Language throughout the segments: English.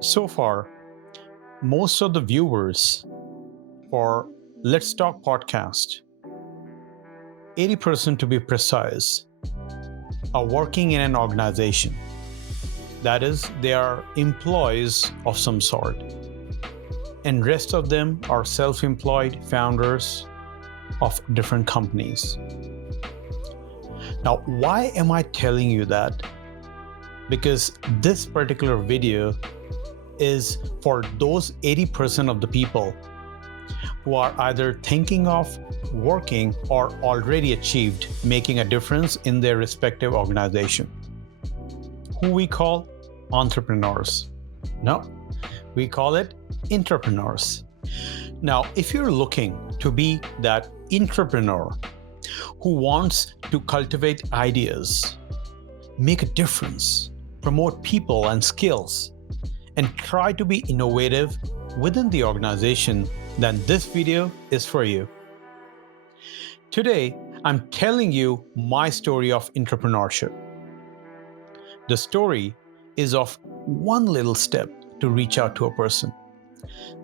So far, most of the viewers for Let's Talk podcast, 80% to be precise, are working in an organization. That is, they are employees of some sort. And rest of them are self-employed founders of different companies. Now, why am I telling you that? Because this particular video is for those 80% of the people who are either thinking of working or already achieved making a difference in their respective organization, who we call entrepreneurs. No, we call it intrapreneurs. Now, if you're looking to be that intrapreneur who wants to cultivate ideas, make a difference, promote people and skills, and try to be innovative within the organization, then this video is for you. Today, I'm telling you my story of entrepreneurship. The story is of one little step to reach out to a person.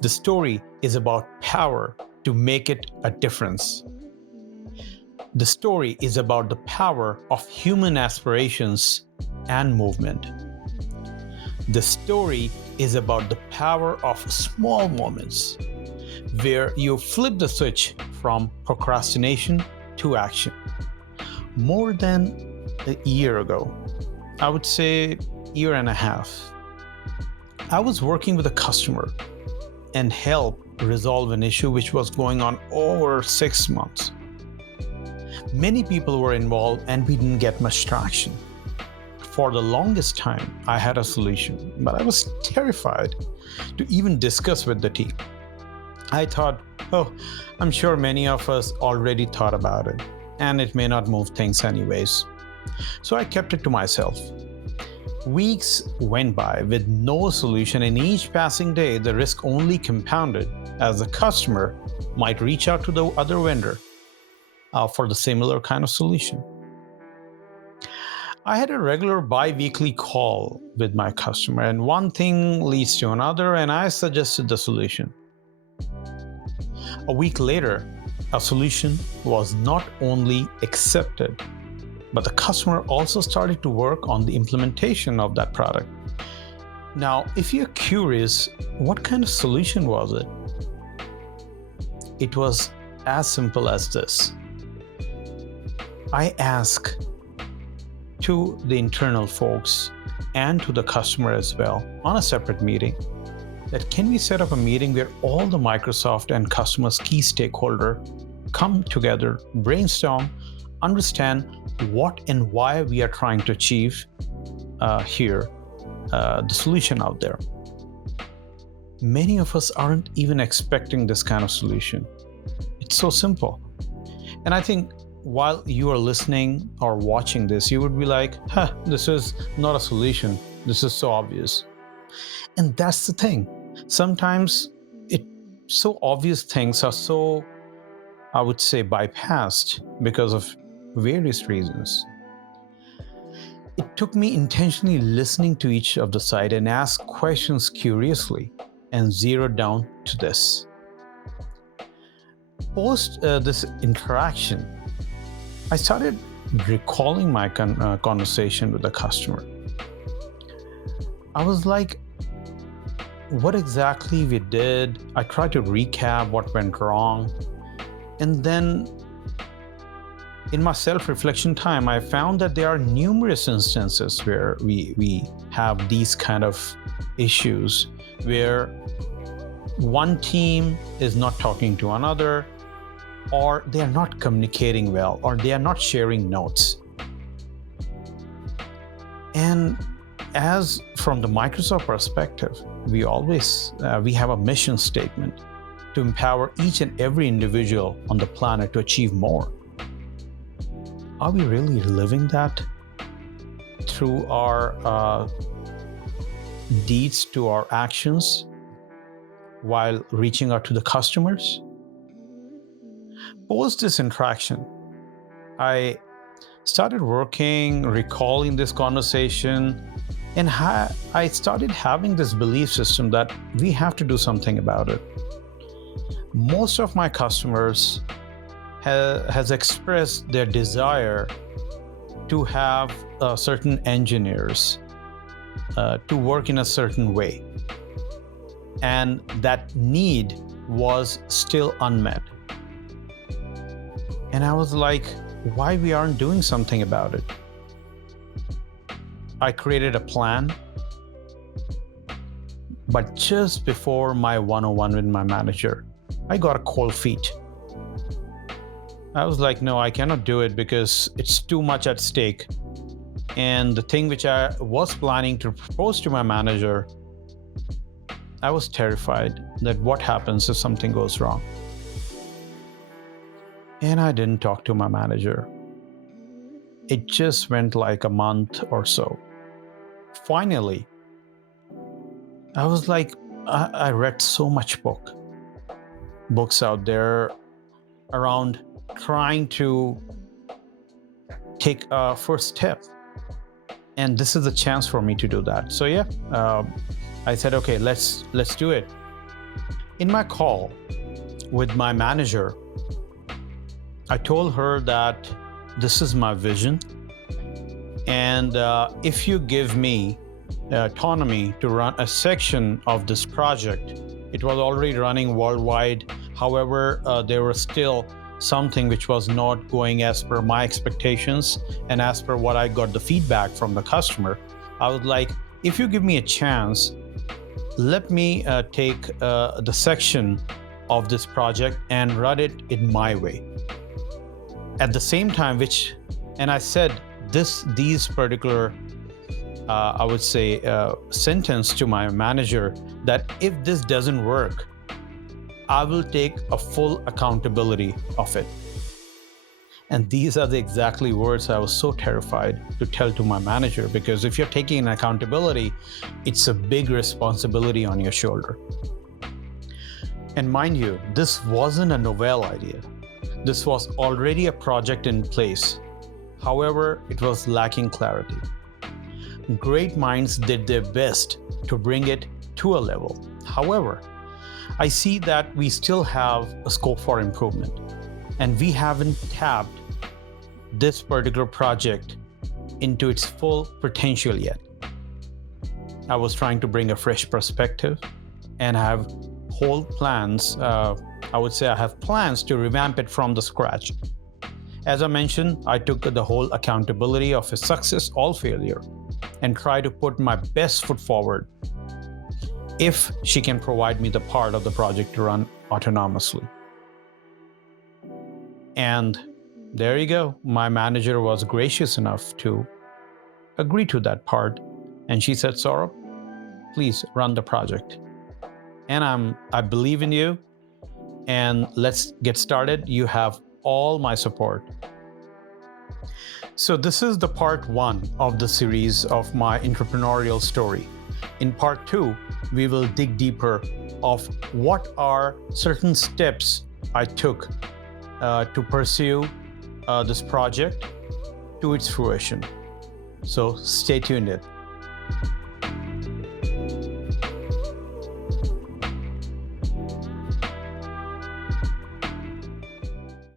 The story is about power to make it a difference. The story is about the power of human aspirations and movement. The story is about the power of small moments where you flip the switch from procrastination to action. More than a year ago, I would say year and a half, I was working with a customer and helped resolve an issue which was going on over 6 months. Many people were involved and we didn't get much traction. For the longest time, I had a solution, but I was terrified to even discuss with the team. I thought, oh, I'm sure many of us already thought about it, and it may not move things anyways. So I kept it to myself. Weeks went by with no solution, and each passing day, the risk only compounded as the customer might reach out to the other vendor for the similar kind of solution. I had a regular bi-weekly call with my customer, and one thing leads to another, and I suggested the solution. A week later, a solution was not only accepted, but the customer also started to work on the implementation of that product. Now, if you're curious, what kind of solution was it? It was as simple as this. I asked to the internal folks and to the customer as well on a separate meeting that can we set up a meeting where all the Microsoft and customers key stakeholder come together, brainstorm, understand what and why we are trying to achieve here, the solution out there. Many of us aren't even expecting this kind of solution. It's so simple. And I think while you are listening or watching this, you would be like, this is not a solution. This is so obvious. And that's the thing. Sometimes so obvious things are so, I would say, bypassed because of various reasons. It took me intentionally listening to each of the side and ask questions curiously and zeroed down to this. Post this interaction, I started recalling my conversation with the customer. I was like, what exactly we did? I tried to recap what went wrong. And then in my self-reflection time, I found that there are numerous instances where we have these kind of issues where one team is not talking to another, or they are not communicating well, or they are not sharing notes. And as from the Microsoft perspective, we have a mission statement to empower each and every individual on the planet to achieve more. Are we really living that through our deeds, to our actions, while reaching out to the customers? Post this interaction, I started recalling this conversation, And I started having this belief system that we have to do something about it. Most of my customers has expressed their desire to have certain engineers to work in a certain way. And that need was still unmet. And I was like, why we aren't doing something about it? I created a plan, but just before my one-on-one with my manager, I got a cold feet. I was like, no, I cannot do it because it's too much at stake. And the thing which I was planning to propose to my manager, I was terrified that what happens if something goes wrong. And I didn't talk to my manager. It just went like a month or so. Finally, I was like, I read so much books out there around trying to take a first step. And this is a chance for me to do that. So yeah, I said, okay, let's do it. In my call with my manager, I told her that this is my vision. And if you give me autonomy to run a section of this project, it was already running worldwide. However, there was still something which was not going as per my expectations and as per what I got the feedback from the customer. I was like, if you give me a chance, let me take the section of this project and run it in my way. At the same time, and I said these particular, I would say, sentence to my manager that if this doesn't work, I will take a full accountability of it. And these are the exactly words I was so terrified to tell to my manager, because if you're taking an accountability, it's a big responsibility on your shoulder. And mind you, this wasn't a novel idea. This was already a project in place. However, it was lacking clarity. Great minds did their best to bring it to a level. However, I see that we still have a scope for improvement, and we haven't tapped this particular project into its full potential yet. I was trying to bring a fresh perspective and have whole plans. I would say I have plans to revamp it from the scratch. As I mentioned, I took the whole accountability of a success or failure and try to put my best foot forward if she can provide me the part of the project to run autonomously. And there you go. My manager was gracious enough to agree to that part. And she said, Saurabh, please run the project. And I believe in you. And let's get started. You have all my support. So this is the part 1 of the series of my entrepreneurial story. In part 2, we will dig deeper of what are certain steps I took to pursue this project to its fruition. So stay tuned in.